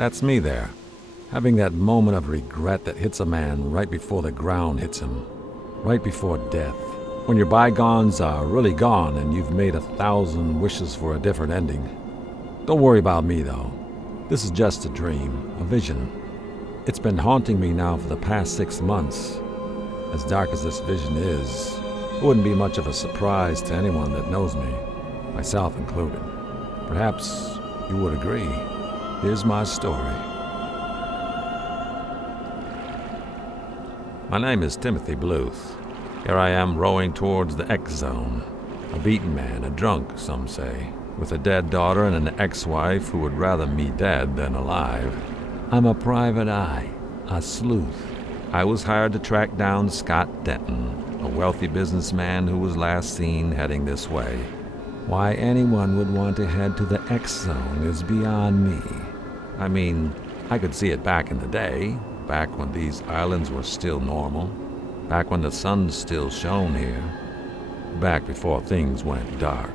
That's me there, having that moment of regret that hits a man right before the ground hits him, right before death, when your bygones are really gone and you've made 1,000 wishes for a different ending. Don't worry about me, though. This is just a dream, a vision. It's been haunting me now for the past 6 months. As dark as this vision is, it wouldn't be much of a surprise to anyone that knows me, myself included. Perhaps you would agree. Here's my story. My name is Timothy Bluth. Here I am rowing towards the Exone. A beaten man, a drunk, some say, with a dead daughter and an ex-wife who would rather me dead than alive. I'm a private eye, a sleuth. I was hired to track down Scott Denton, a wealthy businessman who was last seen heading this way. Why anyone would want to head to the Exone is beyond me. I mean, I could see it back in the day, back when these islands were still normal, back when the sun still shone here, back before things went dark.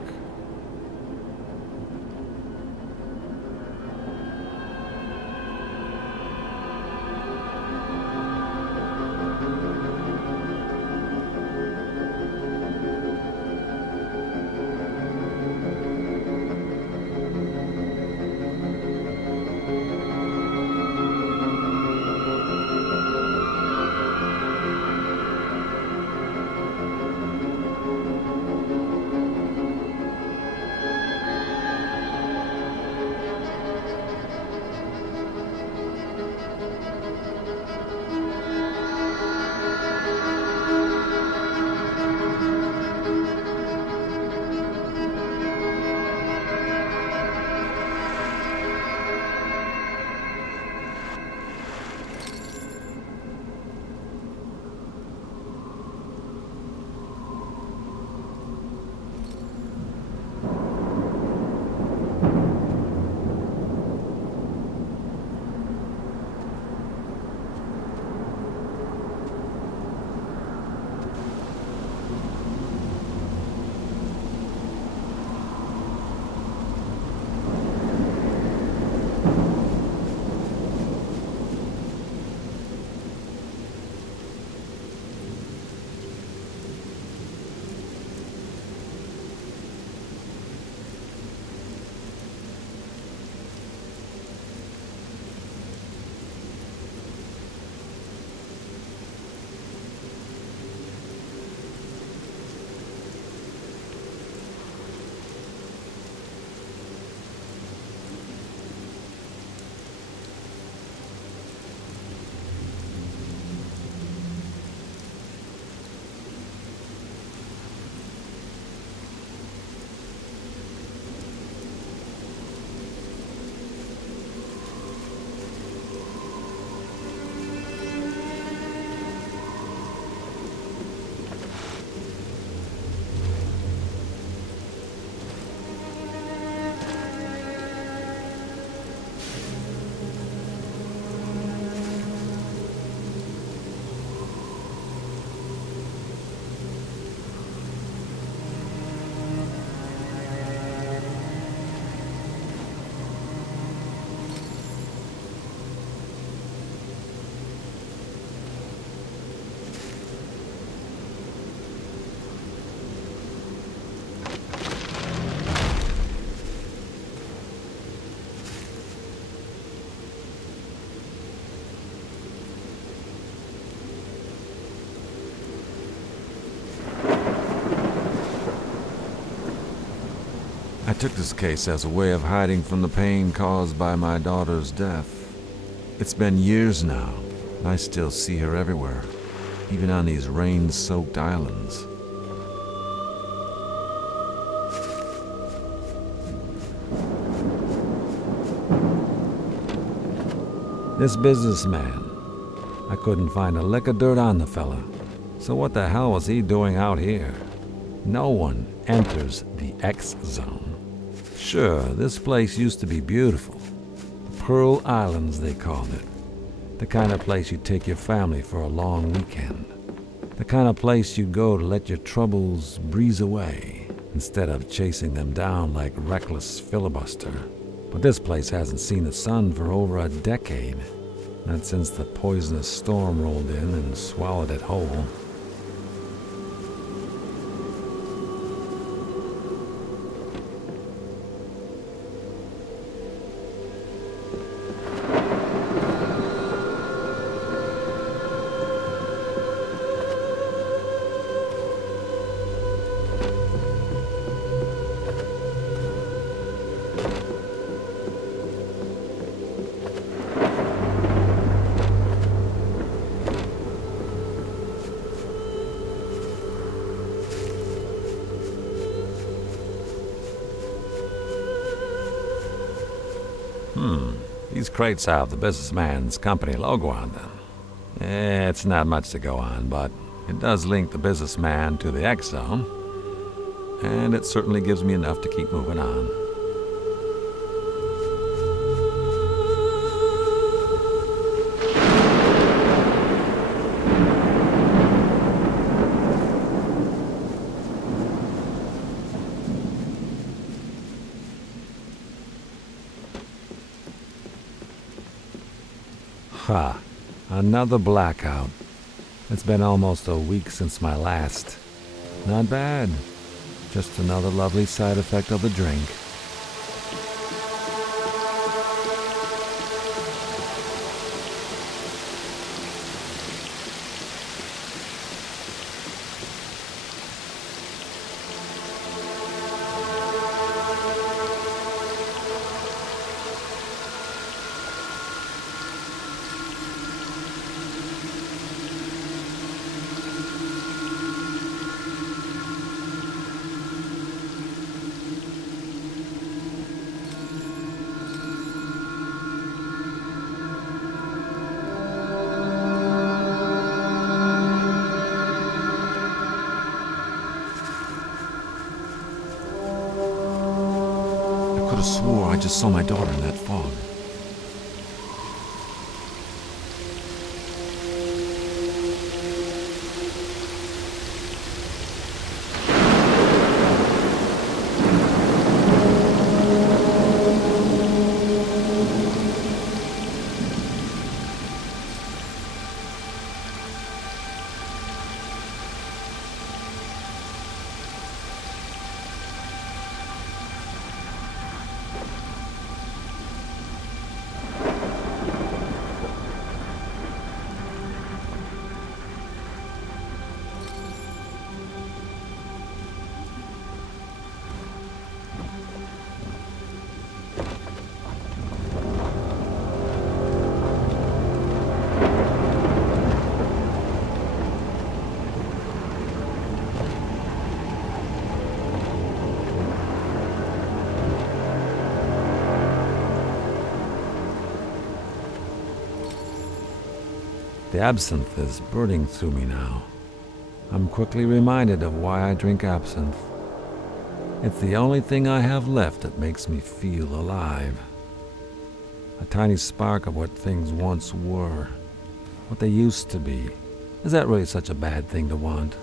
I took this case as a way of hiding from the pain caused by my daughter's death. It's been years now, and I still see her everywhere, even on these rain-soaked islands. This businessman, I couldn't find a lick of dirt on the fella. So what the hell was he doing out here? No one enters the Exone. Sure, this place used to be beautiful. Pearl Islands, they called it. The kind of place you'd take your family for a long weekend. The kind of place you'd go to let your troubles breeze away, instead of chasing them down like reckless filibuster. But this place hasn't seen the sun for over a decade. Not since the poisonous storm rolled in and swallowed it whole. These crates have the businessman's company logo on them. It's not much to go on, but it does link the businessman to the Exone, and it certainly gives me enough to keep moving on. Ha, another blackout. It's been almost a week since my last. Not bad. Just another lovely side effect of the drink. I could have swore I just saw my daughter in that fog. The absinthe is burning through me now. I'm quickly reminded of why I drink absinthe. It's the only thing I have left that makes me feel alive. A tiny spark of what things once were, what they used to be. Is that really such a bad thing to want?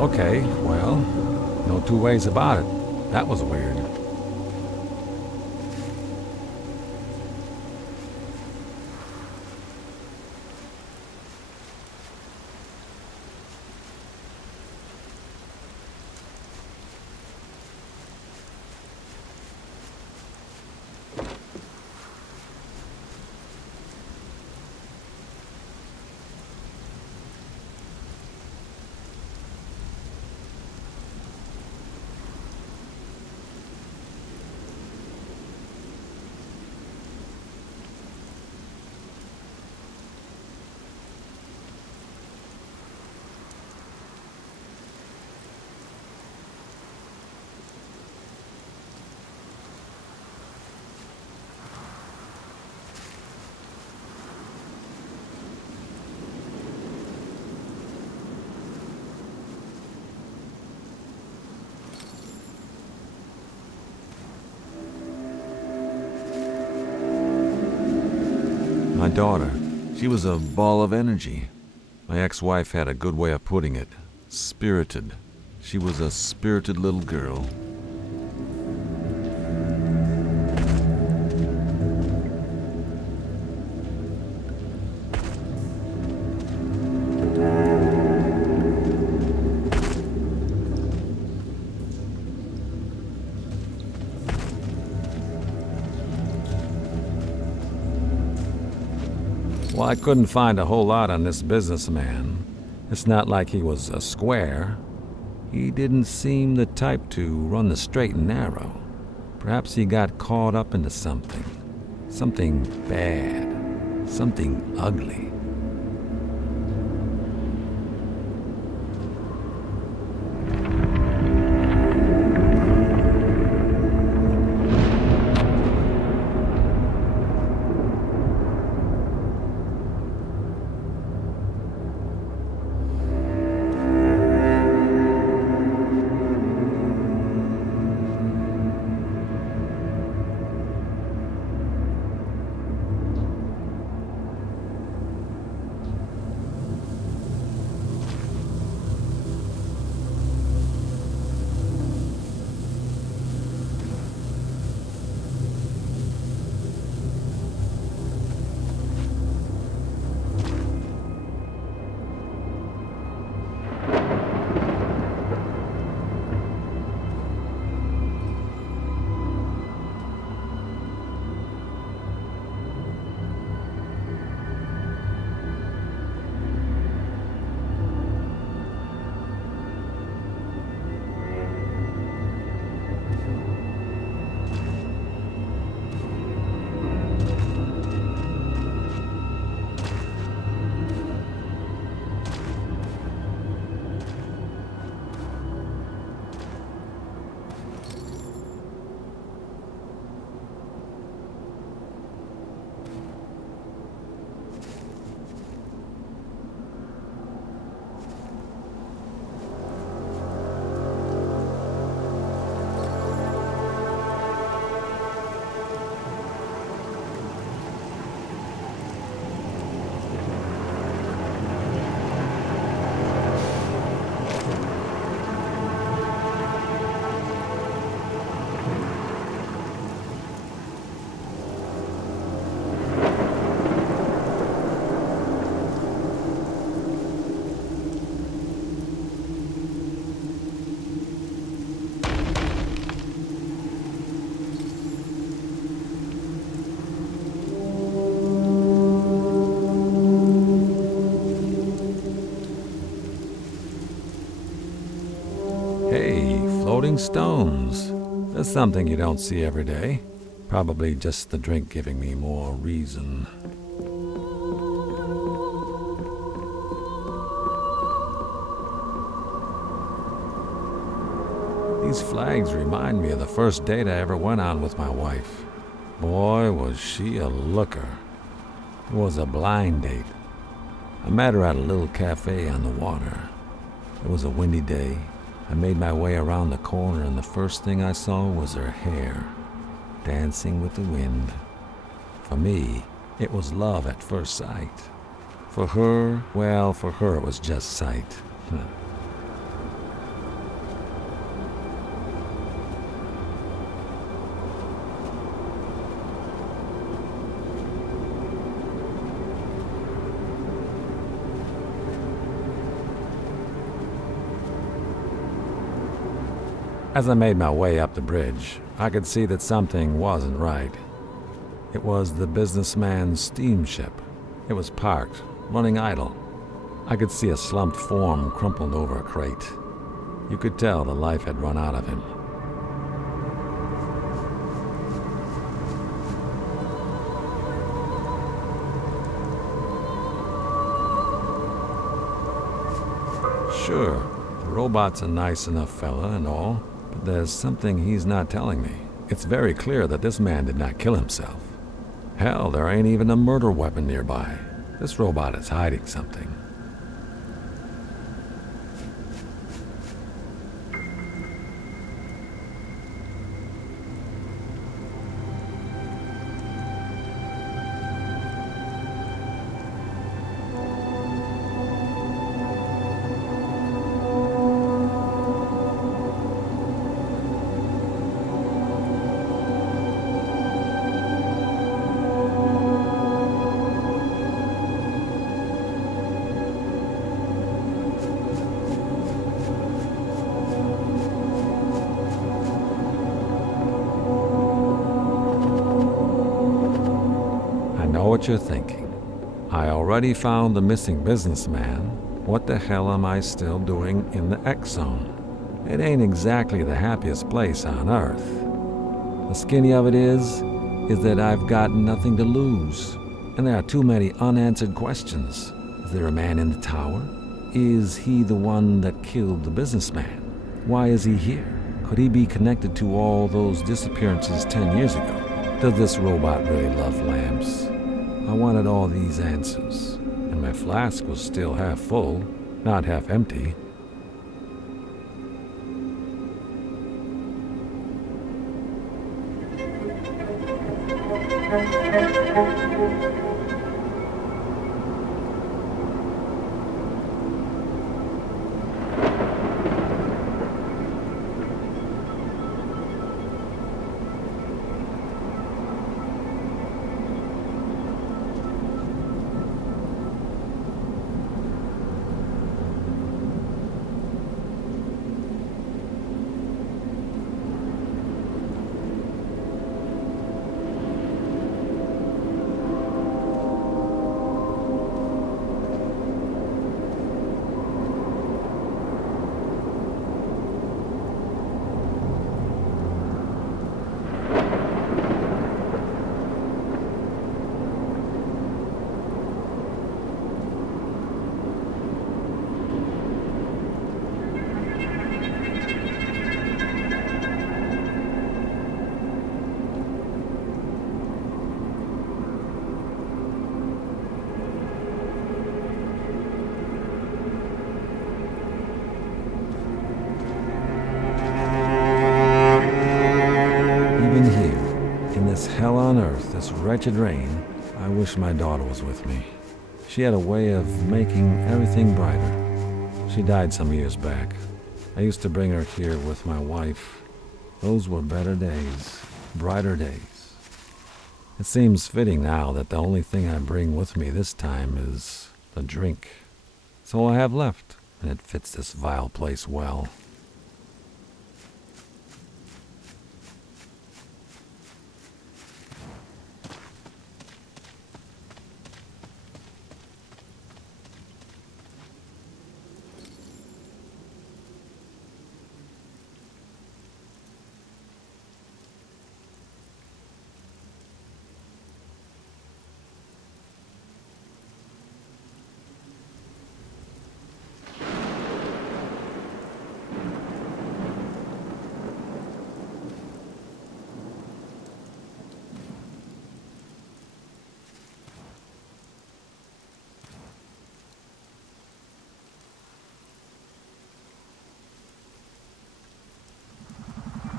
Okay, well, no two ways about it. That was weird. daughter. She was a ball of energy. My ex-wife had a good way of putting it. Spirited. She was a spirited little girl. Well, I couldn't find a whole lot on this businessman. It's not like he was a square. He didn't seem the type to run the straight and narrow. Perhaps he got caught up into something. Something bad. Something ugly. Floating stones. That's something you don't see every day. Probably just the drink giving me more reason. These flags remind me of the first date I ever went on with my wife. Boy, was she a looker. It was a blind date. I met her at a little cafe on the water. It was a windy day. I made my way around the corner, and the first thing I saw was her hair, dancing with the wind. For me, it was love at first sight. For her, well, for her it was just sight. As I made my way up the bridge, I could see that something wasn't right. It was the businessman's steamship. It was parked, running idle. I could see a slumped form crumpled over a crate. You could tell the life had run out of him. Sure, the robot's a nice enough fella and all, but there's something he's not telling me. It's very clear that this man did not kill himself. Hell, there ain't even a murder weapon nearby. This robot is hiding something. what you're thinking. I already found the missing businessman. What the hell am I still doing in the Exone? It ain't exactly the happiest place on Earth. The skinny of it is that I've got nothing to lose. And there are too many unanswered questions. Is there a man in the tower? Is he the one that killed the businessman? Why is he here? Could he be connected to all those disappearances 10 years ago? Does this robot really love lamps? I wanted all these answers, and my flask was still half full, not half empty. Hell on earth, this wretched rain. I wish my daughter was with me. She had a way of making everything brighter. She died some years back. I used to bring her here with my wife. Those were better days, brighter days. It seems fitting now that the only thing I bring with me this time is a drink. It's all I have left, and it fits this vile place well.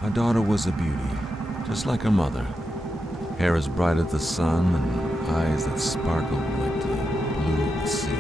My daughter was a beauty, just like her mother. Hair as bright as the sun and eyes that sparkled like the blue of the sea.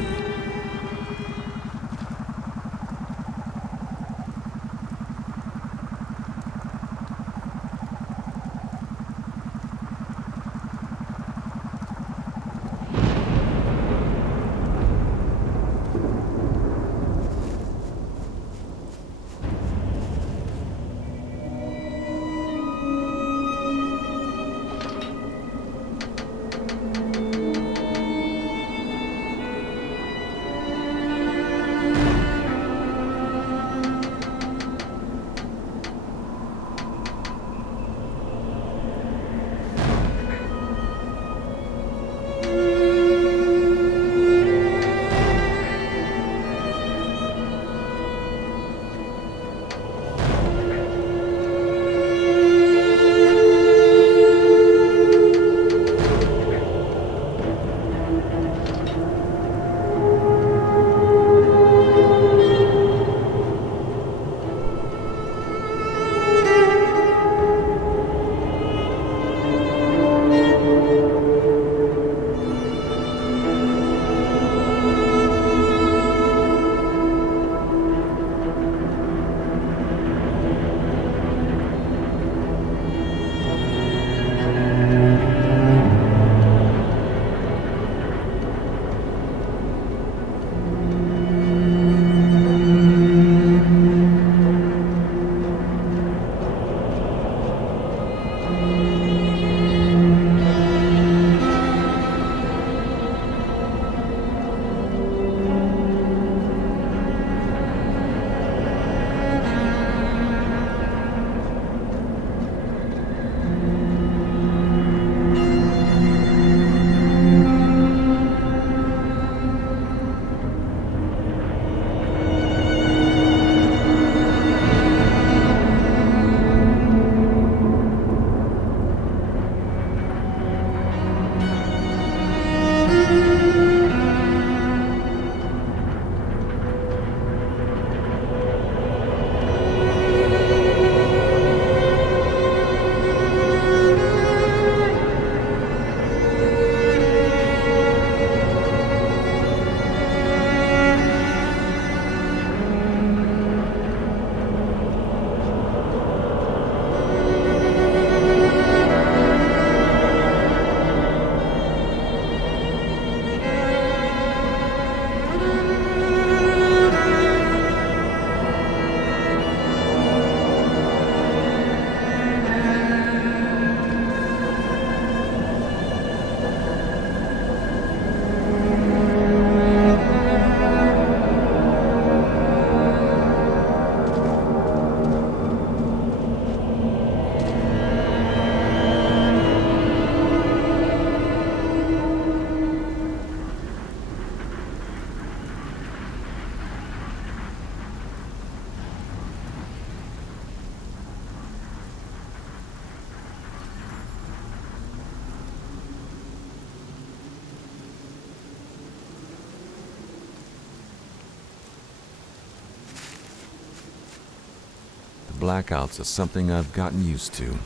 blackouts are something I've gotten used to.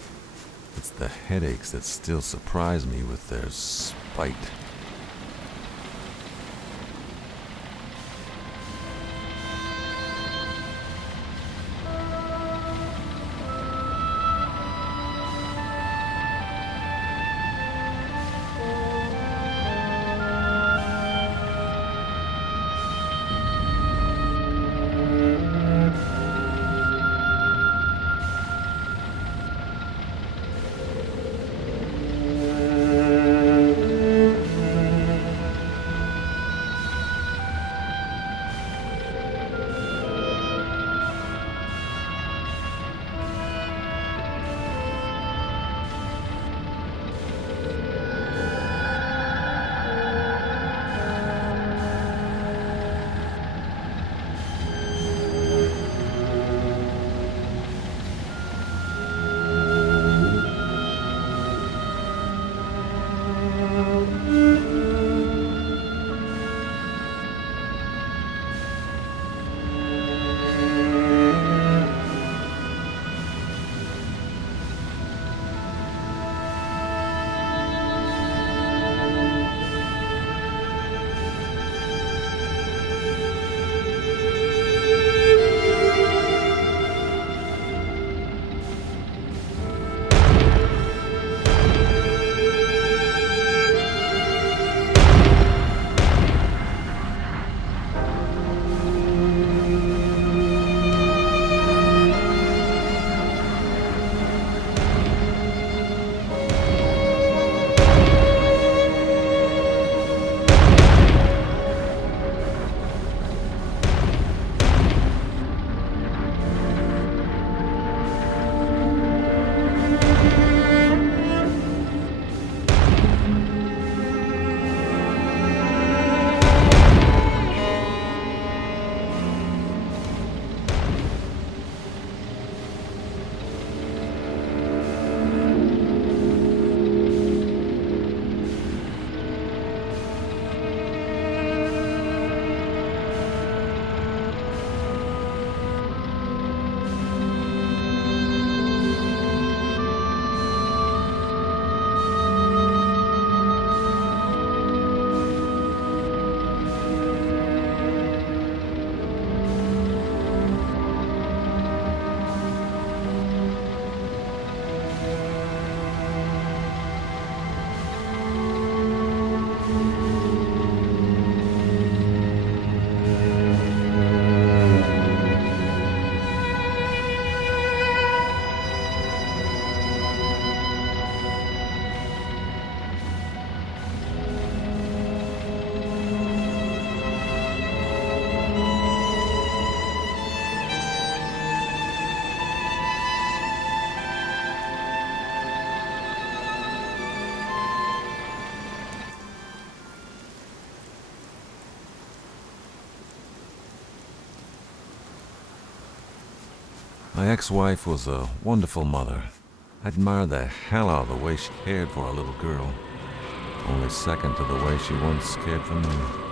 It's the headaches that still surprise me with their spite. My ex-wife was a wonderful mother. I admired the hell out of the way she cared for our little girl. Only second to the way she once cared for me.